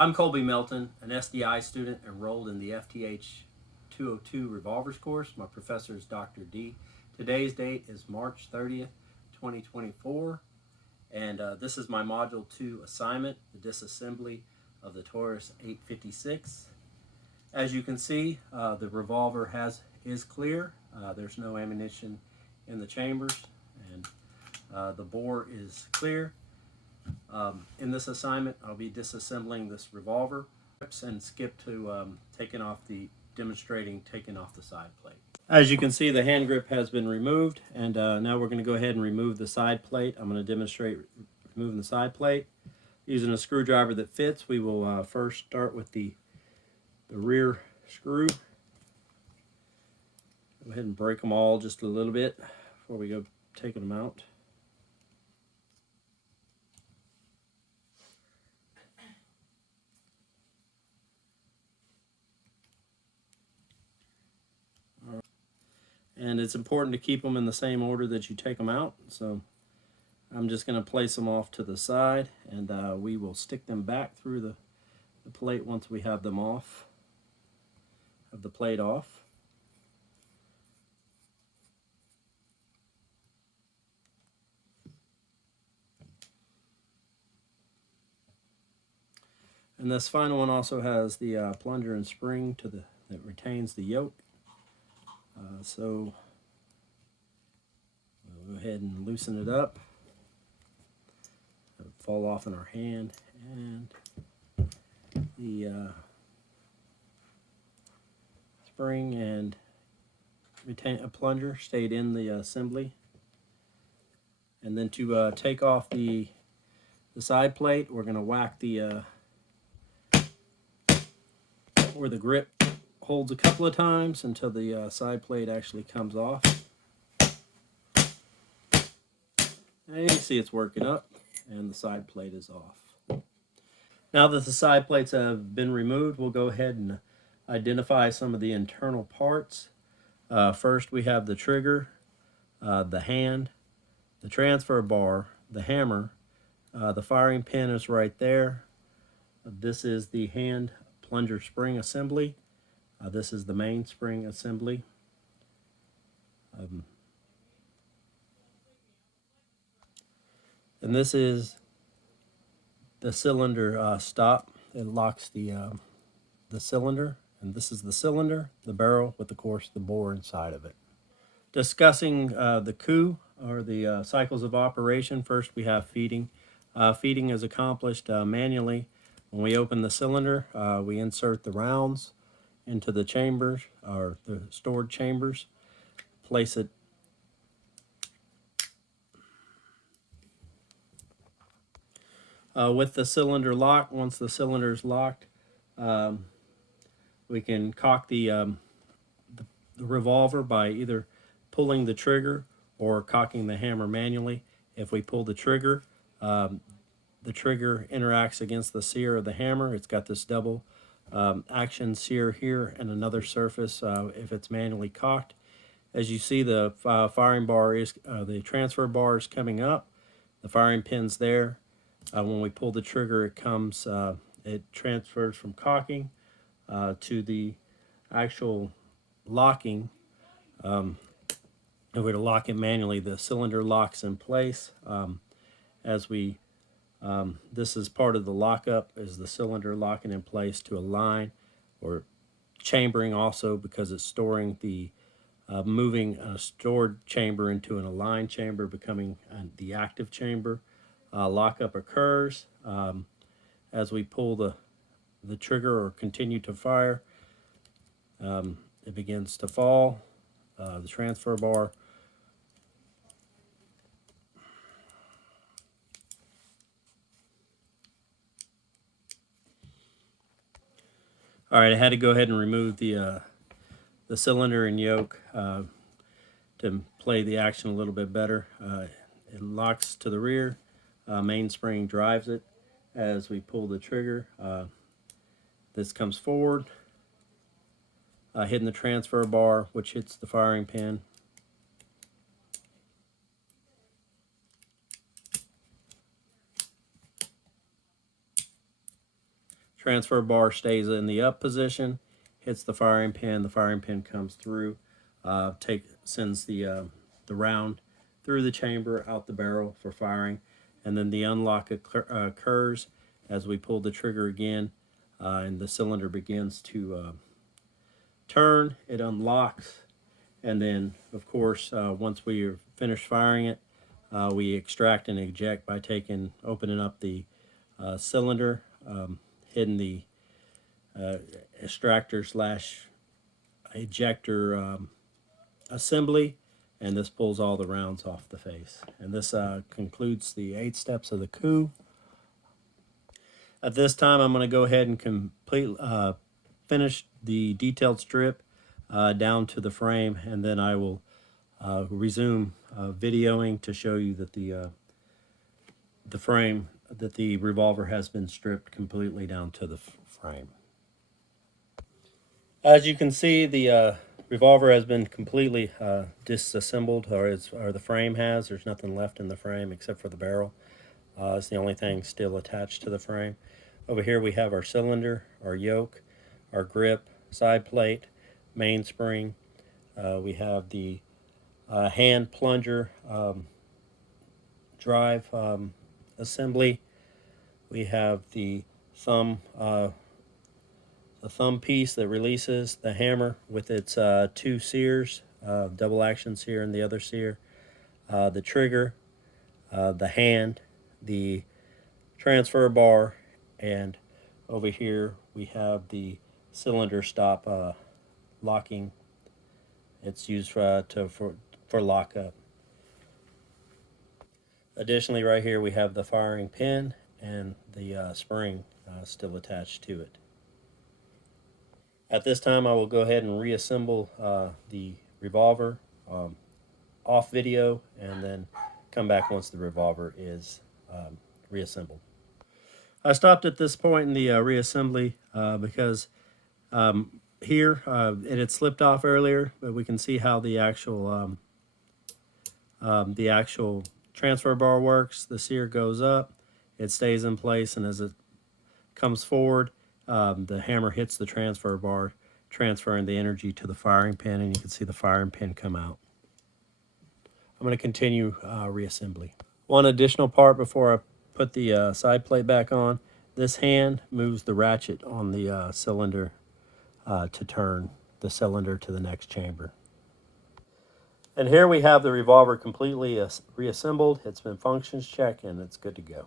I'm Colby Melton, an SDI student enrolled in the FTH 202 Revolvers course. My professor is Dr. D. Today's date is March 30th, 2024, and this is my Module 2 assignment, the disassembly of the Taurus 856. As you can see, the revolver is clear. There's no ammunition in the chambers, and the bore is clear. In this assignment, I'll be disassembling this revolver and skip to demonstrating taking off the side plate. As you can see, the hand grip has been removed, and now we're going to go ahead and remove the side plate. I'm going to demonstrate removing the side plate. Using a screwdriver that fits, we will first start with the rear screw. Go ahead and break them all just a little bit before we go taking them out. And it's important to keep them in the same order that you take them out. So I'm just going to place them off to the side, and we will stick them back through the plate once we have them off, have the plate off. And this final one also has the plunger and spring that retains the yoke. So we'll go ahead and loosen it up. It'll fall off in our hand, and the spring and a plunger stayed in the assembly. And then to take off the side plate, we're going to whack the where the grip holds a couple of times until the side plate actually comes off. And you see it's working up, and the side plate is off. Now that the side plates have been removed, we'll go ahead and identify some of the internal parts. First, we have the trigger, the hand, the transfer bar, the hammer. The firing pin is right there. This is the hand plunger spring assembly. This is the main spring assembly. And this is the cylinder stop. It locks the cylinder. And this is the cylinder, the barrel, with, of course, the bore inside of it. Discussing the coup, or the cycles of operation, first we have feeding. Feeding is accomplished manually. When we open the cylinder, we insert the rounds into the chambers, or the stored chambers, place it with the cylinder locked. Once the cylinder is locked, we can cock the revolver by either pulling the trigger or cocking the hammer manually. If we pull the trigger interacts against the sear of the hammer. It's got this double action sear here and another surface if it's manually cocked. As you see, the firing bar is the transfer bar is coming up. The firing pin's there. When we pull the trigger, it transfers from cocking to the actual locking. If we were to lock it manually, the cylinder locks in place. This is part of the lockup, is the cylinder locking in place to a line, or chambering also, because it's storing the moving a stored chamber into an aligned chamber, becoming the active chamber. Lockup occurs as we pull the trigger or continue to fire. It begins to fall. The transfer bar All right, I had to go ahead and remove the cylinder and yoke to play the action a little bit better. It locks to the rear. Mainspring drives it as we pull the trigger. This comes forward, hitting the transfer bar, which hits the firing pin. Transfer bar stays in the up position, hits the firing pin comes through, sends the round through the chamber, out the barrel for firing, and then the unlock occurs as we pull the trigger again, and the cylinder begins to turn. It unlocks, and then, of course, once we are finished firing it, we extract and eject by opening up the cylinder, hitting the extractor slash ejector assembly, and this pulls all the rounds off the face. And this concludes the 8 steps of the coup. At this time, I'm going to go ahead and finish the detailed strip down to the frame, and then I will resume videoing to show you that the revolver has been stripped completely down to the frame. As you can see, the revolver has been completely disassembled, or the frame has. There's nothing left in the frame except for the barrel. It's the only thing still attached to the frame. Over here we have our cylinder, our yoke, our grip, side plate, mainspring. We have the hand plunger drive assembly. We have the thumb piece that releases the hammer with its 2 sears, double action sear and the other sear, the trigger, the hand, the transfer bar, and over here we have the cylinder stop locking. It's used for lockup. Additionally, right here we have the firing pin and the spring still attached to it. At this time, I will go ahead and reassemble the revolver off video, and then come back once the revolver is reassembled. I stopped at this point in the reassembly because here it had slipped off earlier, but we can see how the actual transfer bar works. The sear goes up, it stays in place, and as it comes forward, the hammer hits the transfer bar, transferring the energy to the firing pin, and you can see the firing pin come out. I'm going to continue reassembly. One additional part before I put the side plate back on. This hand moves the ratchet on the cylinder to turn the cylinder to the next chamber. And here we have the revolver completely reassembled. It's been functions checked, and it's good to go.